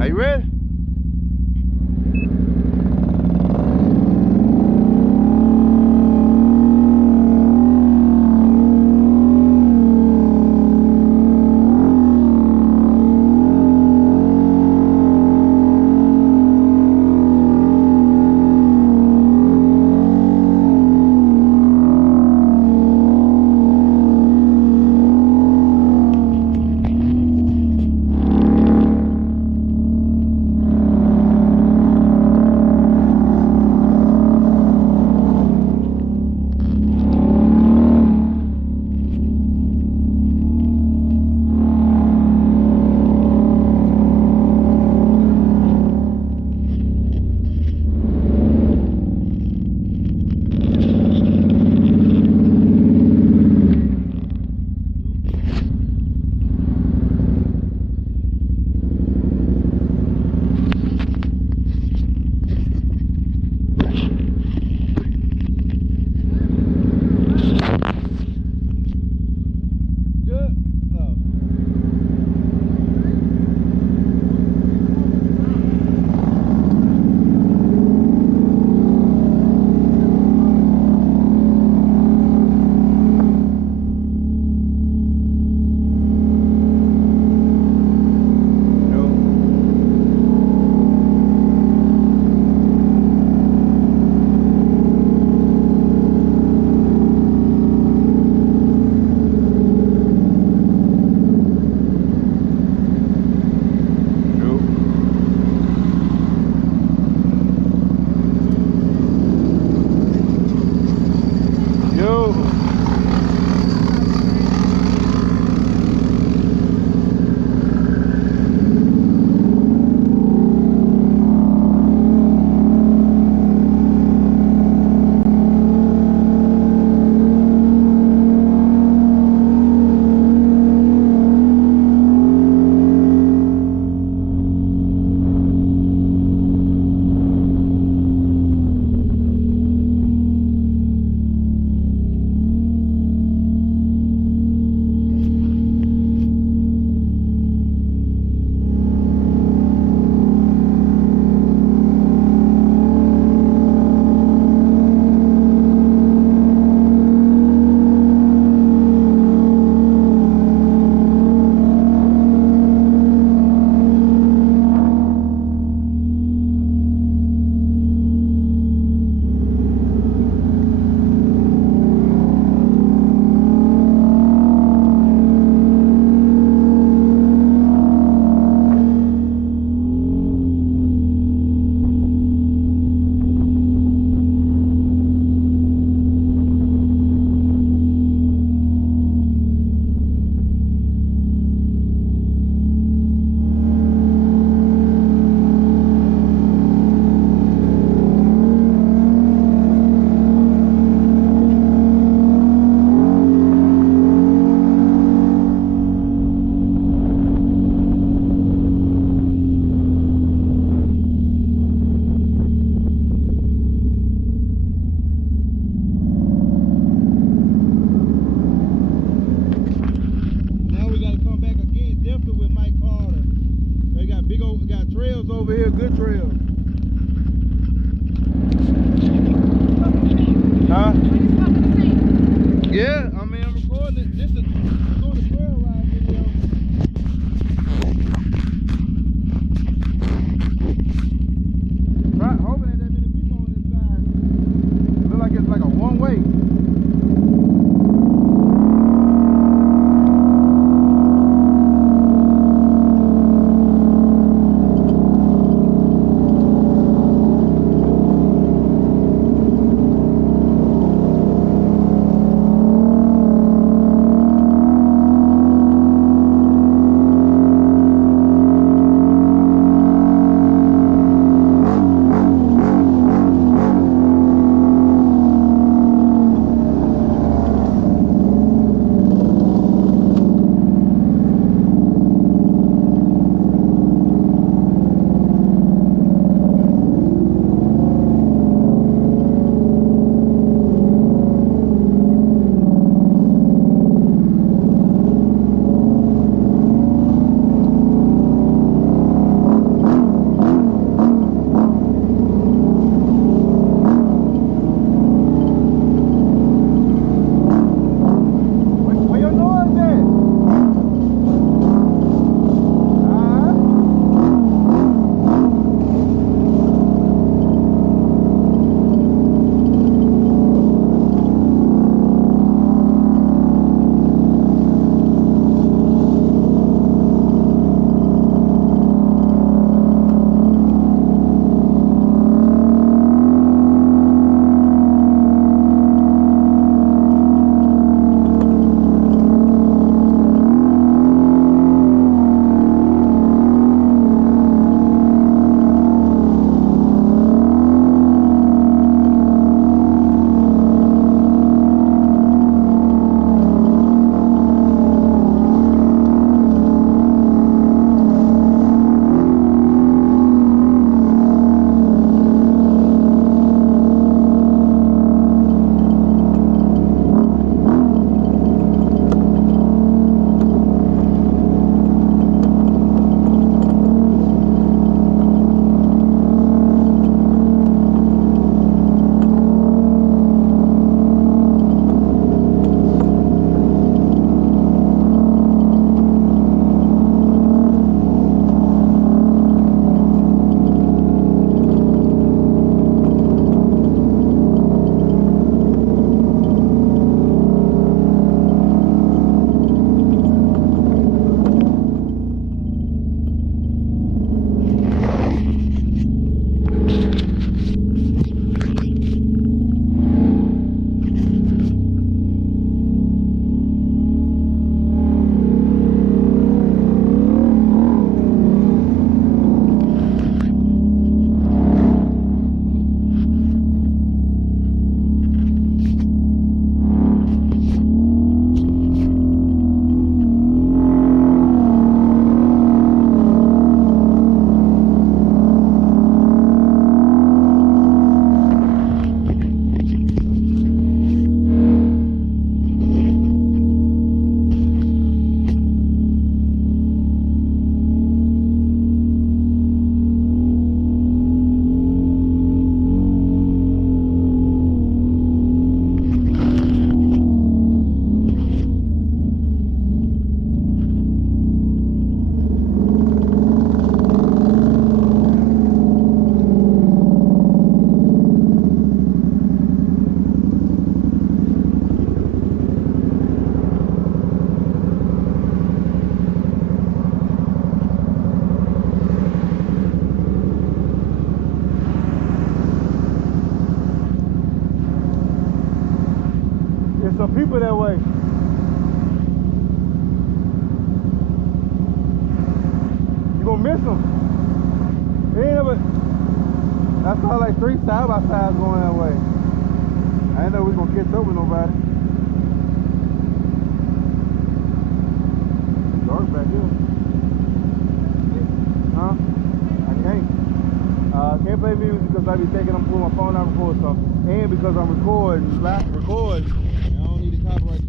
Are you ready? Over here, good trails. Huh? Yeah, I mean, I'm recording it. This is doing a trail ride video. Right, hoping ain't that many people on this side. Look like it's like a one-way. some people that way. You gonna miss them. Yeah, but I saw like 3 side-by-sides going that way. I didn't know we was gonna catch up with nobody. It's dark back here. Huh? I can't play music because I be thinking I'm pulling my phone out and record something. And because I'm recording, and I don't need the copyright.